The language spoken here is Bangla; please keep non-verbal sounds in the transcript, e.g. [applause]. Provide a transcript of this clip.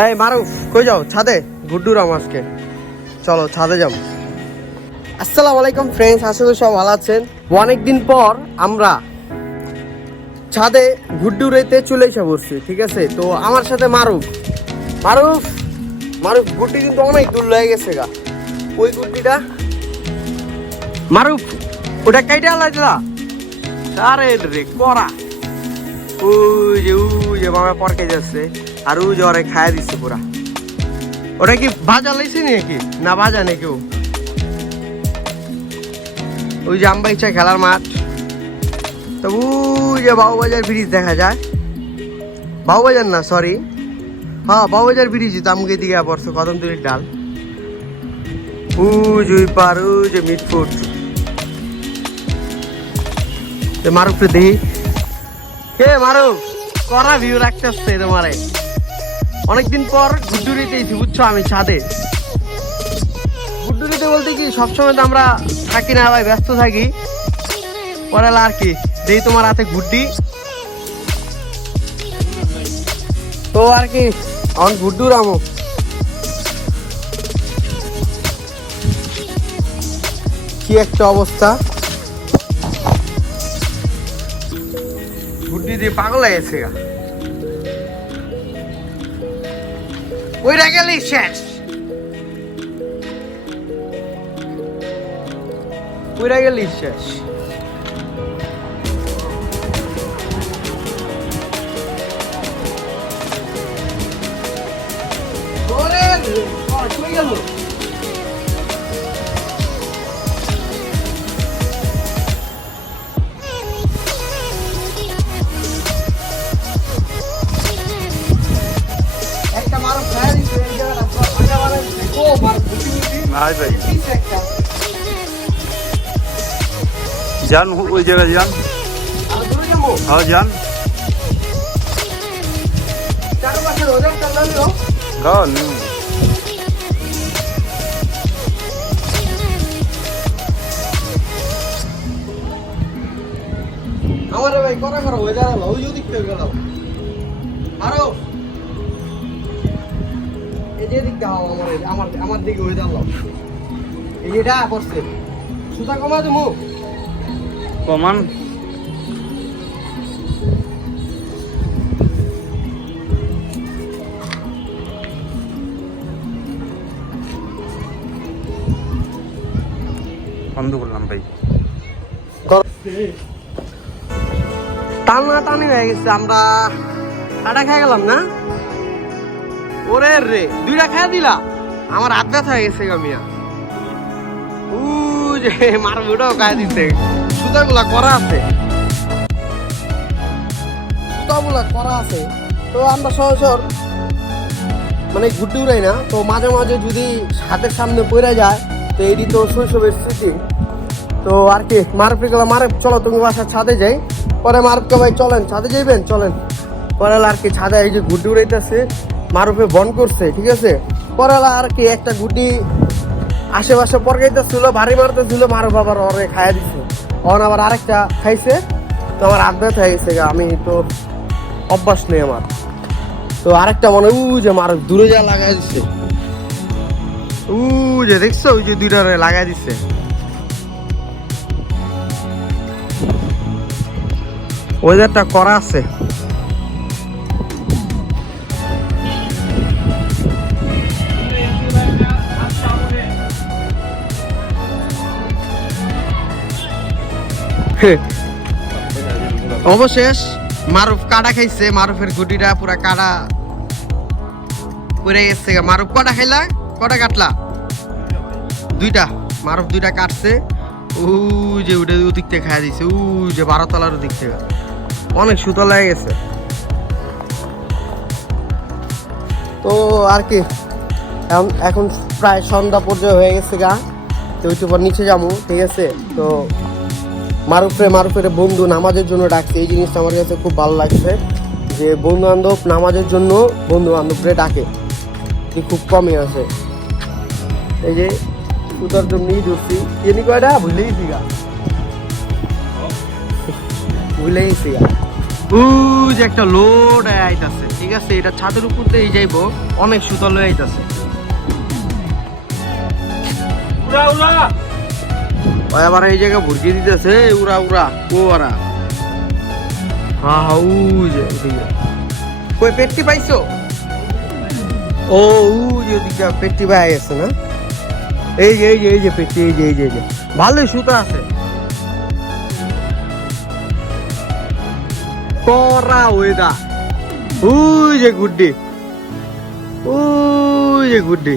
এই মারুফ কই যাও? ছাদে? গুড্ডুরাম আজকে চলো ছাদে যাও আসসালামু আলাইকুম ফ্রেন্ডস আশা করি সব ভালো আছেন। অনেকদিন পর আমরা ছাদে গুড্ডু রেতে চলে এসে বসছি ঠিক আছে? তো আমার সাথে মারুফ মারুফ মারুফ গুড্ডি কিন্তু অনেক দূর লেগে গেছে গা। ওই গুড্ডিটা। মারুফ ওটা কাইটা আলাই দিলা আরে রে করা ওই যে ওই যে মামা পরকে যাচ্ছে। আর ওরে খায়া দিচ্ছে পুরা। ওটা কি ভাজা লাইছে নাকি? না ভাজা নেই কেউ? ওই যে আমবাইচা খেলার মাঠ। তো ওই যে বাবুবাজার ব্রিজ দেখা যায়। বাবুবাজার না সরি হ্যাঁ বাবুবাজার ব্রিজ তো আমকে দিকে পড়ছে কদমতলির ডাল। যে ওই পার যে মিটফুট। মারুফ দেখি কে মারো করা ভিউ রাখতে আসছে তোমারে অনেকদিন পর গুড্ডুরিতে এসেছি, বুঝছ? আমি ছাদে। গুড্ডুরিতে বলতে কি, সবসময় তো আমরা থাকি না, ভাই, ব্যস্ত থাকি। পরে আর কি দেই তোমার হাতে গুড্ডি তো আর কি আমার গুড্ডু রামো। কি একটা অবস্থা। গুড্ডি দিয়ে পাগল হয়ে গেছে গা। ওইটা গেলেই শেষ ওইটা গেলেই শেষ ওরে, নাই ভাই। যান ওই জায়গায় যান? হ্যাঁ যান নিন। আমারে ভাই, করা করো ওই দাঁড়াল ওই ওদিক থেকে গেল আরও এই যে দিক দাও আমার আমার আমার দিকে ওই দাঁড়াল। এই যেটা সুতা কমা দেবো কমান। বন্ধ করলাম ভাই। টানা টানি হয়ে গেছে আমরা কাটা খেয়ে গেলাম না? ওরে রে, দুইটা খেয়ে দিলা? আমার হাত ব্যথা হয়ে গেছে গা মিয়া। উ যে, মার বুড়াও খায় দিতে সুতাগুলা করা আছে। সুতাগুলা করা আছে। তো আমরা সহসর মানে ঘুরতে উড়াই না। তো মাঝে মাঝে যদি হাতের সামনে পড়ে যায়, তো এটি তো শৈশবের স্মৃতি। তো আর কি, মারুফ গেলাম মারুফ, চলো তুমি বাসার ছাদে যাই। পরে মারুফকে ভাই, চলেন, ছাদে যাইবেন, চলেন। পরে আর কি, ছাদে এই যে গুড্ডি উড়াইতেছে। মারুফে বন করছে, ঠিক আছে? পরে আর কি একটা গুটি আশেপাশে পরগাইতেছিল ভারী মারতেছিল, মারুফ আবার ওরে খাইয়া দিছে। অন আবার আরেকটা খাইছে, তো আমার হাত হয়ে গেছে আমি তো অভ্যাস নেই আমার। তো আরেকটা মনে উ যে মারুফ, দূরে যা লাগাই দিছে। উ যে দেখছ, ওই যে দুইটা লাগাই দিছে। ওয়েদারটা করা আছে। [laughs] অবশেষ মারুফ কাটা খাইছে, মারুফের গুটিটা পুরা কাটা পড়ে গেছে। মারুফ কটা খাইলা? কটা কাটলা? দুইটা। মারুফ দুইটা কাটছে। ও যে ওটা ওদিক থেকে খাইয়া দিছে। ও যে বারো তলার ওদিক থেকে। অনেক সুতো লেগে গেছে। তো আর কি, এখন এখন প্রায় সন্ধ্যা পর্যায়ে হয়ে গেছে গা। তো একটু পর নিচে যাব, ঠিক আছে? তো মারুফে মারুফের বন্ধু নামাজের জন্য ডাকছে। এই জিনিসটা আমার কাছে খুব ভালো লাগছে যে বন্ধু বান্ধব নামাজের জন্য বন্ধু বান্ধবরে ডাকে। কি খুব কমই আছে। এই যে সুতার জন্যই ধরছি এনি কয়টা? ভুলে গেছি গা। ভুলে গেছি গা। উই যে একটা লোড আইতাছে। ঠিক আছে? এটা ছাদের উপর দিয়ে যাইবো। অনেক সুতল হয়ে আইতাছে। উড়া উড়া! আবার এই জায়গায় ভুরকি দিতেছে উড়া উড়া ও ওরা হ্যাঁ যে কই পেটটি পাইছো? ও উই যে ওদিকে পেটটি পাই আছে না? এই যে এই যে এই যে পেটটি এই যে এই যে ভালোই সুতা আছে। করা ওয়েদা উই যে গুড্ডি। উই যে গুড্ডি।